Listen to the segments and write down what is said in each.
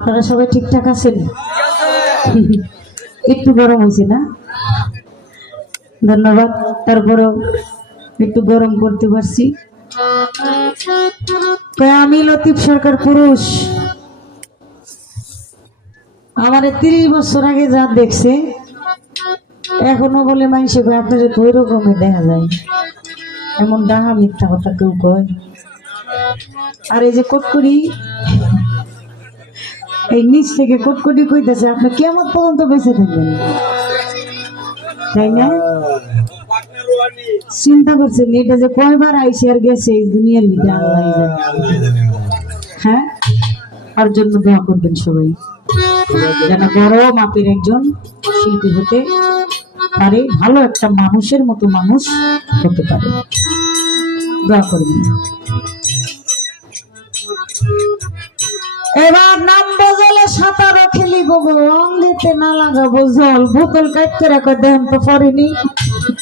আপনারা সবাই ঠিকঠাক আছেন? একটু গরম হয়েছে না? ধন্যবাদ। তারপরেও একটু গরম করতে পারছি। আমি লতিফ সরকার পুরুষ। আমার তিরিশ বছর আগে যা দেখছে, এখনও বলে মানুষে আপনাদের ওই দেখা যায়। এমন ডাহা মিথ্যা কথা কেউ কয়। আর এই যে কটকরি এই নিচ থেকে কটকটি কইতেছে, আপনি কেমন পর্যন্ত বেঁচে থাকবেন? তাই না? চিন্তা করছেন, এটা যে কয়বার আইসে আর গেছে এই দুনিয়ার ভিতরে? হ্যাঁ? আর জন্য দোয়া করবেন সবাই। যেন বড় মাপের একজন শিল্পী হতে পারে, ভালো একটা মানুষের মতো মানুষ হতে পারে। দোয়া করবেন। এবার নাম বজলে সাঁতারও খেলিব গো অঙ্গেতে না লাগাবো জল। বোতল কাটতে রাখো দেন তো পড়েনি।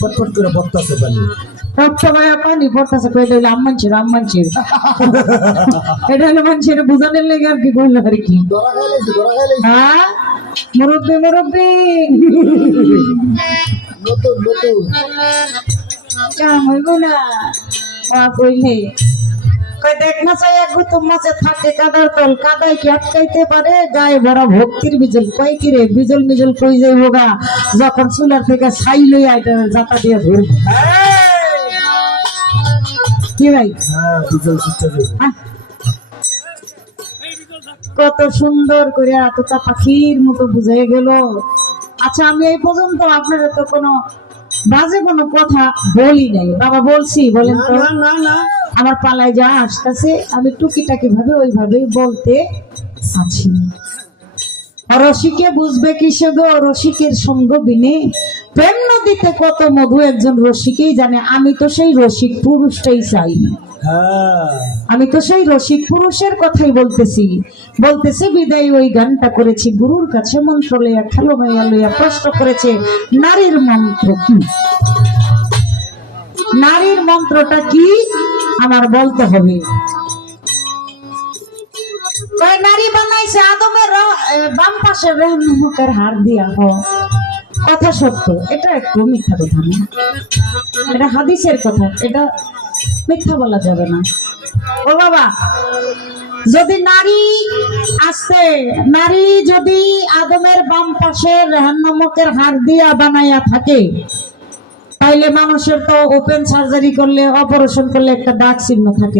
পটপট করে পড়তেছে পানি। রক্ত মায়া পানি পড়তেছে কইলে হইলে আম্মানছির আম্মানছির এটা হলো মানুষের বুঝানোর লেগে আর কি করল আর কি। হ্যাঁ? মুরব্বী মুরব্বী। নতুন নতুন। কাম হইব না। কইলে দেখ না চাই এক গুতুম মাছে থাকে কাদার তল কাদায় কি আটকাইতে পারে? গায়ে ভরা ভক্তির বিজল কি রে? বিজল মিজল কই যখন চুলার থেকে ছাই লই আইটা জাতা দিয়ে ধরব। কি ভাই? হ্যাঁ। কত সুন্দর করে এতটা পাখির মতো বুঝাই গেল। আচ্ছা আমি এই পর্যন্ত আপনারা তো কোনো বাজে কোনো কথা বলি নাই। বাবা বলছি বলেন তো। না না না। আমার পালায় যা আসতেছে আমি টুকিটাকি ভাবে ওইভাবেই বলতে আছি রসিকে বুঝবে কিসে গো? রসিকের সঙ্গ বিনে প্রেম নদীতে কত মধু একজন রসিকেই জানে। আমি তো সেই রসিক পুরুষটাই চাই। হ্যাঁ। আমি তো সেই রসিক পুরুষের কথাই বলতেছি। বলতেছি বিদায় ওই গানটা করেছি গুরুর কাছে মন্ত্র লইয়া খেলো মাইয়া লইয়া প্রশ্ন করেছে নারীর মন্ত্র কি? নারীর মন্ত্রটা কি? আমার বলতে হবে। নারী বানাইছে আদমের বাম পাশে হার দিয়া হ। কথা সত্য এটা একটু মিথ্যা কথা না। এটা হাদিসের কথা এটা মিথ্যা বলা যাবে না। ও বাবা যদি নারী আছে নারী যদি আদমের বাম পাশে রেহান নামকের হার দিয়া বানাইয়া থাকে তাইলে মানুষের তো ওপেন সার্জারি করলে অপারেশন করলে একটা দাগ চিহ্ন থাকে।